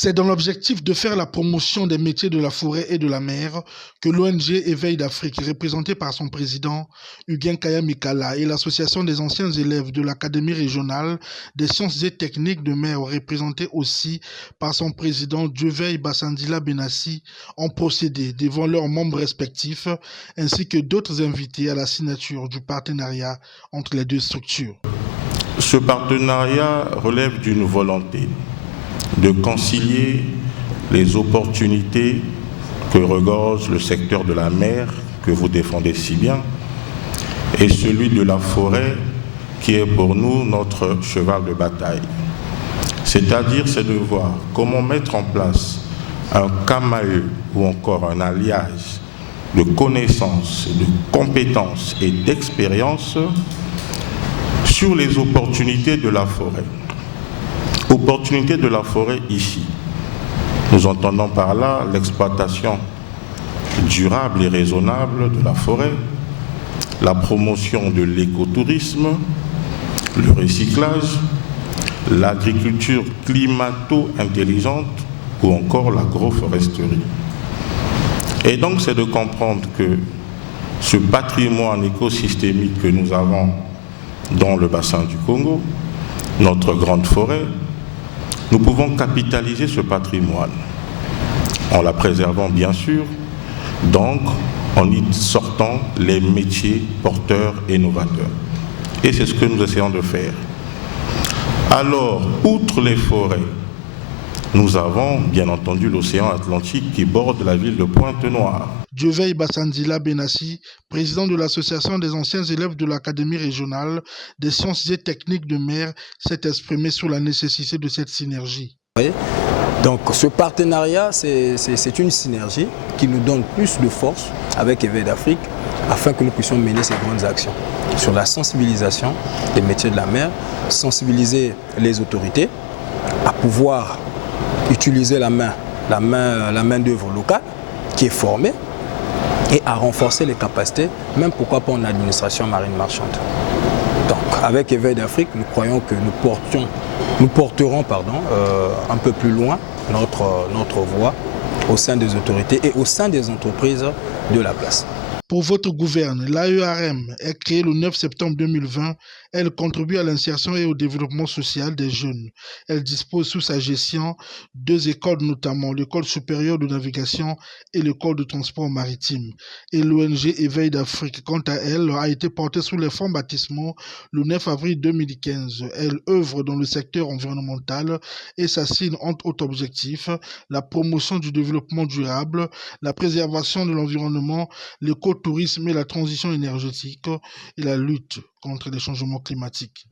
C'est dans l'objectif de faire la promotion des métiers de la forêt et de la mer que l'ONG Éveil d'Afrique, représentée par son président Huguin Kaya Mikala, et l'Association des anciens élèves de l'Académie régionale des sciences et techniques de mer, représentée aussi par son président Dieveil Bassandila Benassi, ont procédé devant leurs membres respectifs, ainsi que d'autres invités à la signature du partenariat entre les deux structures. Ce partenariat relève d'une volonté de concilier les opportunités que regorge le secteur de la mer, que vous défendez si bien, et celui de la forêt, qui est pour nous notre cheval de bataille. C'est-à-dire, c'est de voir comment mettre en place un CAMAE ou encore un alliage de connaissances, de compétences et d'expériences sur les opportunités de la forêt. Opportunités de la forêt ici. Nous entendons par là l'exploitation durable et raisonnable de la forêt, la promotion de l'écotourisme, le recyclage, l'agriculture climato-intelligente ou encore l'agroforesterie. Et donc c'est de comprendre que ce patrimoine écosystémique que nous avons dans le bassin du Congo, notre grande forêt, nous pouvons capitaliser ce patrimoine en la préservant bien sûr, donc en y sortant les métiers porteurs et novateurs. Et c'est ce que nous essayons de faire. Alors, outre les forêts, nous avons bien entendu l'océan Atlantique qui borde la ville de Pointe-Noire. Dieveil Bassandila Benassi, président de l'Association des anciens élèves de l'Académie régionale des sciences et techniques de mer, s'est exprimé sur la nécessité de cette synergie. Oui. Donc ce partenariat, c'est une synergie qui nous donne plus de force avec Éveil d'Afrique afin que nous puissions mener ces grandes actions sur la sensibilisation des métiers de la mer, sensibiliser les autorités à pouvoir utiliser la main-d'œuvre locale qui est formée et à renforcer les capacités, même pourquoi pas en administration marine marchande. Donc avec Éveil d'Afrique, nous croyons que nous porterons un peu plus loin notre voix au sein des autorités et au sein des entreprises de la place. Pour votre gouverne, l'AERM est créée le 9 septembre 2020. Elle contribue à l'insertion et au développement social des jeunes. Elle dispose sous sa gestion 2 écoles, notamment l'école supérieure de navigation et l'école de transport maritime. Et l'ONG Éveil d'Afrique, quant à elle, a été portée sous les fonds baptismaux le 9 avril 2015. Elle œuvre dans le secteur environnemental et s'assigne entre autres objectifs la promotion du développement durable, la préservation de l'environnement, l'écotourisme et la transition énergétique et la lutte contre les changements climatiques.